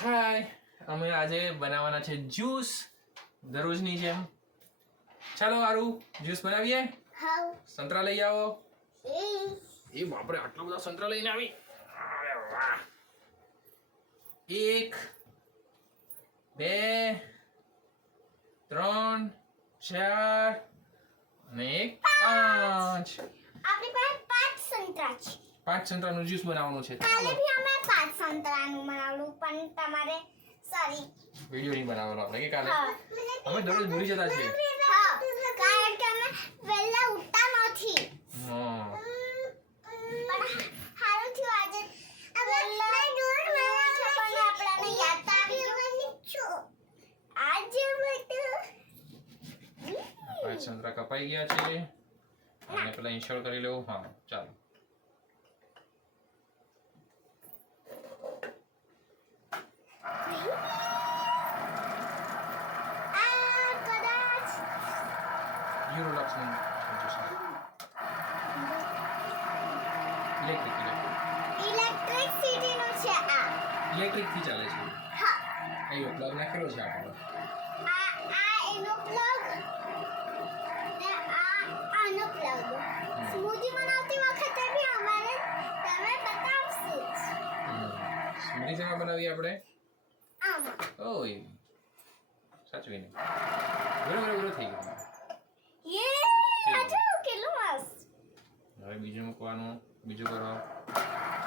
હાય, અમે આજે બનાવવાના છે જ્યુસ દરરોજની જેમ. ચાલો આરું જ્યુસ બનાવીએ. હા. સંતરા લઈ આવો. એ બાપરે, આટલા બધા સંતરા લઈને આવી. અરે વાહ. 1 2 3 4 અને 5. આપણી પાસે 5 સંતરા છે. 5 સંતરાનું જ્યુસ બનાવવાનું છે. કાલે ભી અમે 5 સંતરાનું બનાવલું, પણ તમારે સોરી વિડિયો નહીં બનાવવાનો આપણે કે કાલે. હા. અમે દરરોજ ભૂલી જતા છીએ. હા, કારણ કે અમે વહેલા ઉઠતા નથી. હા. પણ હારું થયું આજે વહેલા ઉઠ્યા છે, પણ આપણને યાદ તો આવી ગયું. આજે બધું 5 સંતરા કપાઈ ગયા છે. અને પેલા ઇન્સ્ટોલ કરી લેવું. હા, ચાલો. ઇલેક્ટ્રિસિટી નું છે આ. ઇલેક્ટ્રિક થી ચાલે છે. હા. અહીં પ્લગ નાખેલો છે આપણે. આ એનો પ્લગ ને આનો પ્લગ. સ્મૂધી બનાવતી વખતે બી અમારે તમે બતાવશે જ. સ્મૂધી શેમાં બનાવીએ આપણે? આમાં. ઓય, સાચવીને. બરોબર થઈ ગયું. યે, આજે કેટલું મસ્ત. હવે બીજું મૂકવાનું, બીજું કરો.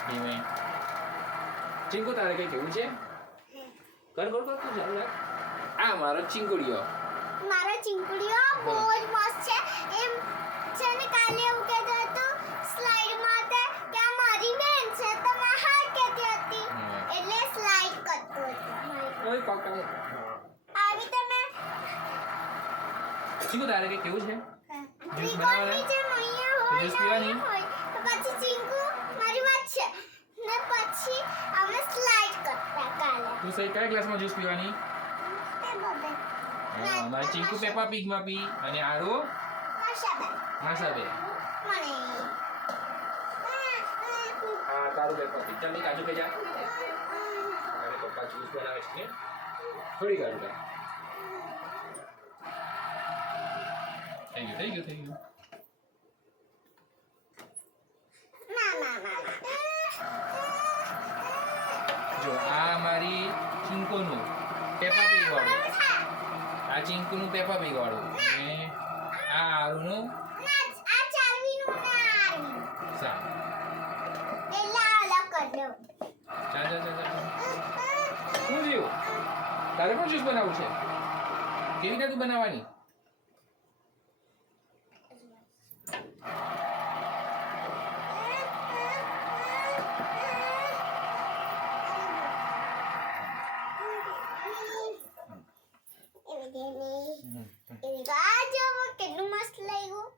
ધીમે. ચીંકો તારે કઈ કેવું છે? કર તું ચાલુ રાખ. આ મારો ચીંકુડિયો. મારો ચીંકુડિયો બહુ જ મસ્ત છે. એમ છે ને, કાલે એવું કહેતો હતો સ્લાઇડમાં કે આ મારી બેન છે, તો મેં હા કહેતી હતી, એટલે સ્લાઇડ કરતો હતો. ઓય કાકા. આવી તમે ચીંકો તારે કઈ કેવું છે? જ્યુસ ત્રિકોણની બનાવવાના? જેમ અહીંયા હોય જ્યુસ ને પીવાની? અહીંયા હોય, તો પછી ચીંકુ મારી વાત છે ને, પછી અમે સ્લાઇડ કરતા કાલે. તું સહી કયા ગ્લાસમાં જ્યુસ પીવાની? તે બધે મારી ચીંકુ પેપા પીગમાં પી અને આરો માસાબે. મને હા, તારું પેપા પી. ચાલ ની કાજુ પેજા. અરે પપ્પા જ્યુસ બનાવે છે ને, થોડી કાજુ પે. થઈ ગયું. ના. જો આ મારી ચીંકોનું પેપા પીગ વાળું, આ ચીંકુનું પેપા પીગ વાળું, અને આ આરુનું આ ચારવીનું ના આરવીનું. સારું. એટલે અલગ કરી દઉં. જા. શું થયું? તારે પણ જ્યુસ બનાવવું છે? કેવી રીતે તું બનાવવાની? કેટલું મસ્ત લાગ્યું.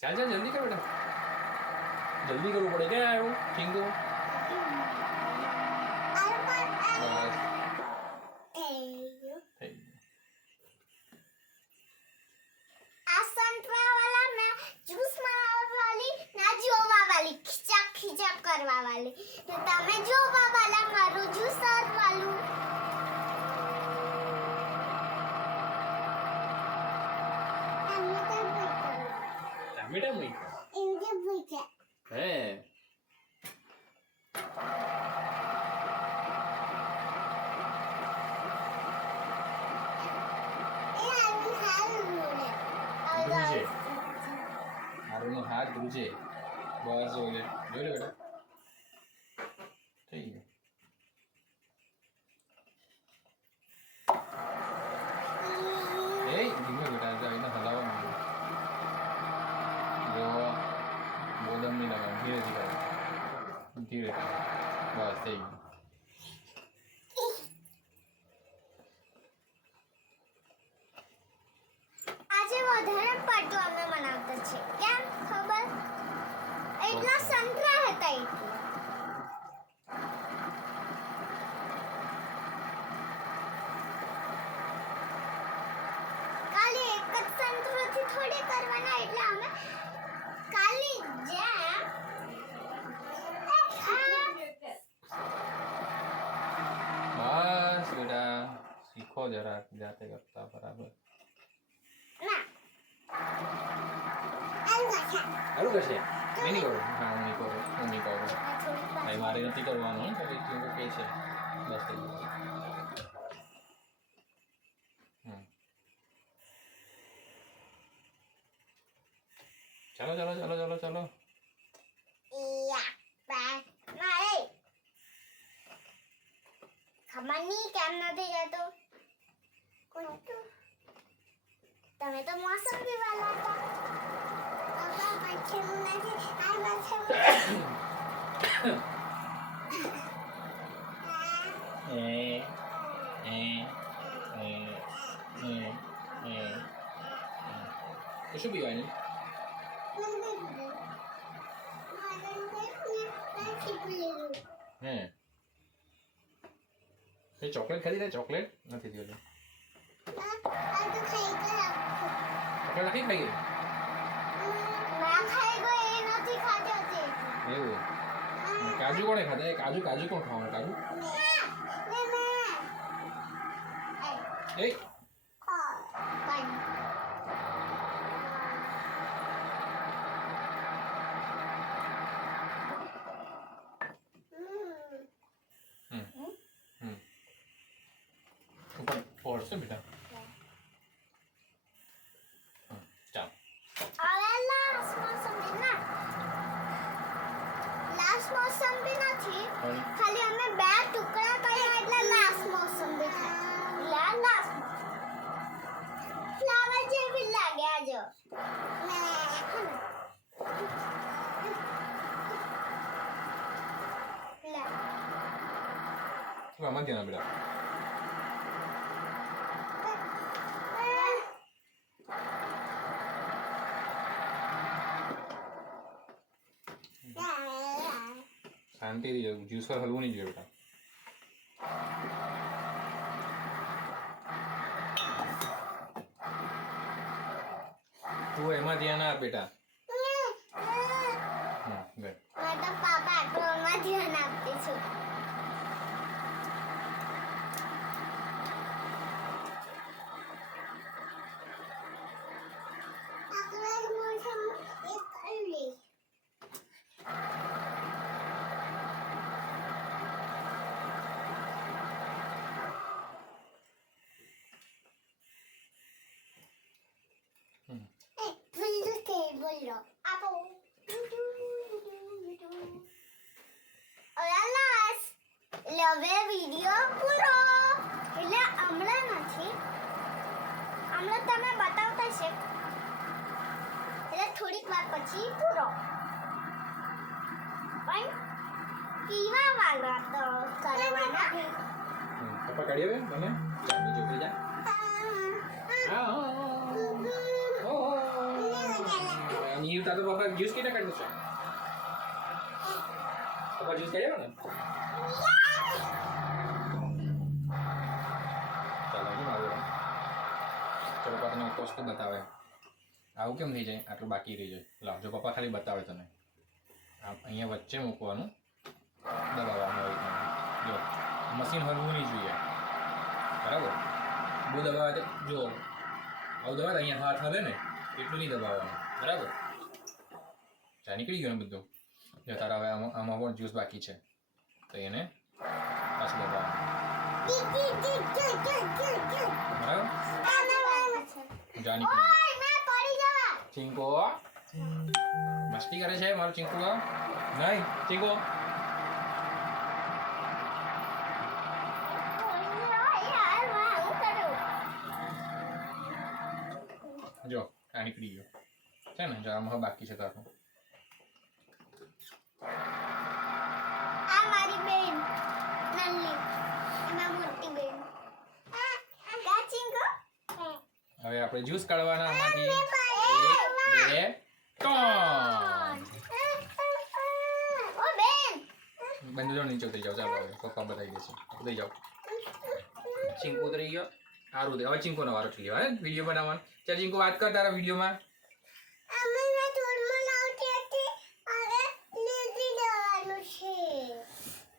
ચાલ. જલ્દી કર બેટા. જલ્દી કરવું પડે કે આવું ચીંકુ. બસ. થઈ ગયું. આ સંતરા વાળા મેં જ્યુસ બનાવવા વાળી ના જોવા વાળી ખીચા કરવા વાળી, તો તમે જોવા વાળા મારું જ્યુસર વાળું. બેટા મઈ હે મારો હાથ ધ્રુજે. બસ જોઈ લે બેટા. થઈ ગયું. ધીમે બેટા, એને હલાવવાનું. જો બોદમ નહીં લગાવ, ધીરે. બસ થઈ ગયું. આજે વધારે પાટું અમે બનાવતા છે કેમ ખબર એટલા સંતરા હતા એટલે કાલે એક જ સંતરાથી થોડી કરવાના એટલે અમે કાલે જ્યાં બસ બેટા શીખો જરા જાતે કરતા બરાબર ના સારું કરશે મેં નહીં કરું હા હું નહીં કરું ભાઈ મારે નથી કરવાનું તો ભાઈ તું કહે છે બસ થઈ ગયું ચાલો ચાલો ચાલો ચાલો ચાલો ખબર નહીં કેમ નથી જતો તમે તો મોસમ પીવાલા હતા પપ્પા પછી હું નથી આ પાછળ તો શું પીવાનું એ ચોકલેટ ખાધી ને ચોકલેટ નથી દીધું ચોકલેટ નથી ખાઈ ગઈ એવું કાજુ કોણે ખાધા એ કાજુ કાજુ કોણ ખાવાનું કાજુ એ ઉપર ફોડશે બેટા ચાલ ખાલી અમે બે ટુકડા કર્યા એટલે લાસ્ટ મોસમ દેખાય લાસ્ટ ફ્લાવર જેવી લાગે આજો તું આમાં ધ્યાન બેટા શાંતિથી જ્યુસ પર હલવું નહીં જોઈએ બેટા તું એમાં ધ્યાન આપ બેટા good. मैं तो पापा को मत ध्यान આપતી છું અગર મોસમ એક કરી એ ફૂલ કે બોલો આપો હવે વિડિયો પૂરો એટલે હમણાં નથી હમણાં તમે બતાવતા છે એટલે થોડીક વાર પછી પૂરો પણ પીવા વાળા તો કરવાના પપ્પા કાઢી આવે મને ચાની ચોકડી જા ની ઉતા તો પપ્પા જ્યુસ કેટા કાઢી છે પપ્પા જ્યુસ કાઢી આવે ને ચલો પપ્પા તને કોસ્ટ બતાવે આવું કેમ થઈ જાય આટલું બાકી રહી જાય લાવ જો પપ્પા ખાલી બતાવે તને અહીંયા વચ્ચે મૂકવાનું દબાવવાનું આવી રીતના જો મશીન હલવું નહીં જોઈએ બરાબર બહુ દબાવે જો આવું દબાવે અહીંયા હાથ હલે ને એટલું નહીં દબાવવાનું બરાબર ચા નીકળી ગયો ને બધું જો તારા હવે આમાં પણ જ્યુસ બાકી છે તો એને પાછું દબાવવાનું બરાબર જા નીકળી ચિંકો મસ્તી કરે છે મારું ચિંકુ નહીં ચિંકો જો આ નીકળી ગયો છે ને જો આમાં બાકી છે તારું આ મારી બેન નલ્લી એમાં મોટી બેન કા ચિંકો હવે આપણે જ્યુસ કાઢવાના આમાંથી 1 2 બેન જો નીચે ઉતરી જાઓ. ચાલો હવે પપ્પા બતાવી દેશે. ઉતરી જાઓ. ચીંકુ ઉતરી ગયો. સારું હવે ચીંકુનો વારો થઈ ગયો હે વિડીયો બનાવવાનો. ચાલ ચીંકુ વાત કર તારા વિડીયોમાં.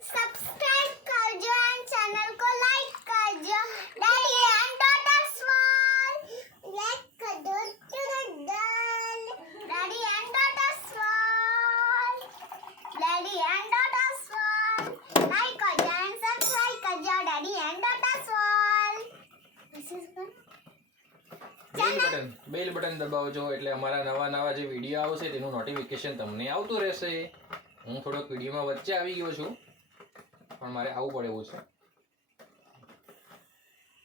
સબસ્ક્રાઇબ કરજો અને ચેનલ કો લાઈક કરજો. Daddy and daughters world like કરજો ટુ ધ ડલ. Daddy and daughters world. Daddy and daughters world like કરજો અને સબસ્ક્રાઇબ કરજો. Daddy and daughters world. Bell button દબાવજો એટલે અમારા નવા જે વિડીયો આવશે તેનું નોટિફિકેશન તમને આવતું રહેશે. હું થોડોક વિડીયોમાં વચ્ચે આવી ગયો છું પણ મારે આવવું પડે એવું છે.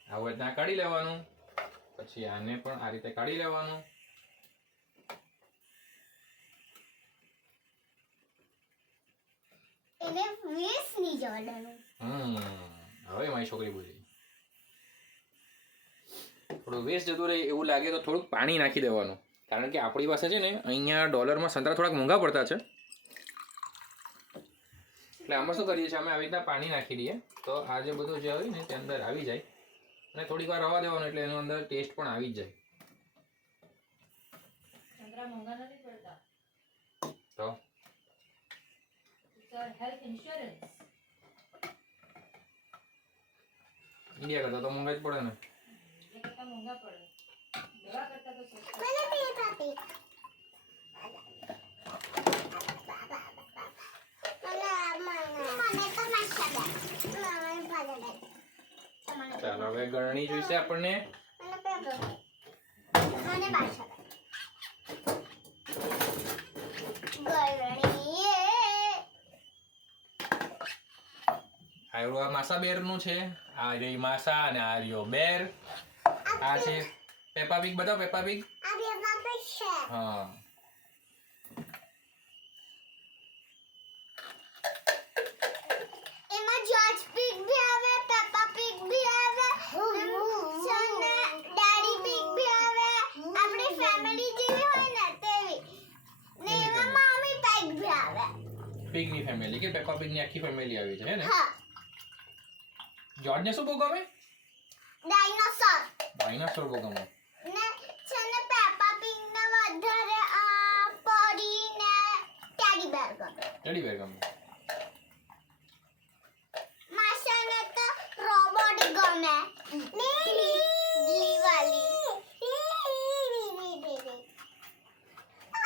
આવું રીતના કાઢી લેવાનું. પછી આને પણ આ રીતે કાઢી લેવાનું. એને વેસ્ટ નહીં જવાનું. હવે મારી છોકરી બોલી. થોડું વેસ્ટ જતું રહે એવું લાગે તો થોડુંક પાણી નાખી દેવાનું. કારણ કે આપણી પાસે છે ને અહીંયા ડોલરમાં સંતરા થોડાક મોંઘા પડતા છે. એટલે આમાં શું કરીએ છીએ અમે આવી રીતના પાણી નાખી દઈએ તો આ જે બધું જે હોય ને તે અંદર આવી જાય અને થોડીક વાર રવા દેવાનું એટલે એનો અંદર ટેસ્ટ પણ આવી જ જાય. સંતરા મોંઘા નથી પડતા. તો હેલ્થ ઇન્સ્યોરન્સ ઇન્ડિયા કરતા તો મોંઘા જ પડે ને. એ કરતા મોંઘા પડે. દવા કરતા તો સસ્તા. મને બે પાપી. મને તો મસાલા. મને ભાલે. ચાલો હવે ગળણી જોઈશે આપણને. મને પેપર. મને બાસા. ગરણી આ માસા બેરનું છે. આ રે માસા અને આ રહ્યો બેર. આ છે પેપા પીગ. બતાવો પેપા પીગ. આ બે પાપી છે. હા એમાં જॉर्ज पिग भी આવે, पेपा पिग भी આવે, સને ડેડી पिग भी આવે. આપણી ફેમિલી જેવી હોય ને તેવી. ને એમાં મમ્મી पिग भी આવે. પીગની ફેમિલી કે પેપા પીગની આખી ફેમિલી આવી છે હે ને. હા, જોર્જને શું બહુ ગમે? ડાયનોસોર. ડાયનાસોર બહુ ગમે. ને સને પેપા पिग ને વધારે આ પરી ને ટેડી બેર ગમે. ટેડી બેર ગમે. માસાને તો રોબોટ ગમે. લીવાલી.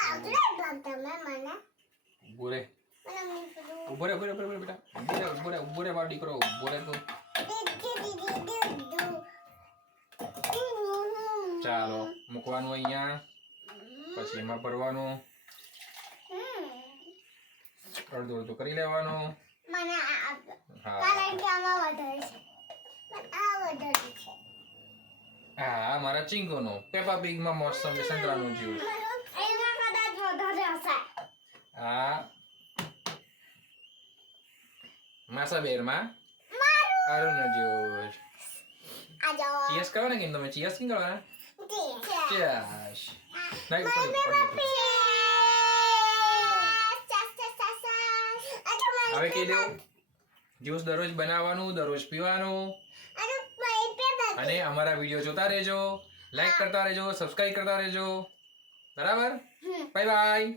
આપણે ગમે મને. ઉભો રે ઉભો રે બેટા. ઉભો રે મારો દીકરો. ઉભો રે તો. ચાલો મૂકવાનું અહીંયા. પછી એમાં ભરવાનું. અડધું અડધું કરી લેવાનું. મને હા કારણ કે આમાં વધારે છે. પણ આ વધારે છે. હા મારા ચિંકોનો પેપા પીગમાં મોસમ સંતરાનું જ્યુસ. એમાં કદાચ વધારે હશે. આ માસા બેરમાં મારું આરુનો જ્યુસ. આ જો ચીયર્સ કરવાના કે તમે ચીયર્સ કેમ કરવાના? ચીયર્સ. નહીં ઉપર હવે કહી દઉં જ્યુસ દરરોજ બનાવવાનું, દરરોજ પીવાનું અને અમારા વિડીયો જોતા રહેજો, લાઈક કરતા રહેજો, સબસ્ક્રાઇબ કરતા રહેજો. બરાબર? Bye bye.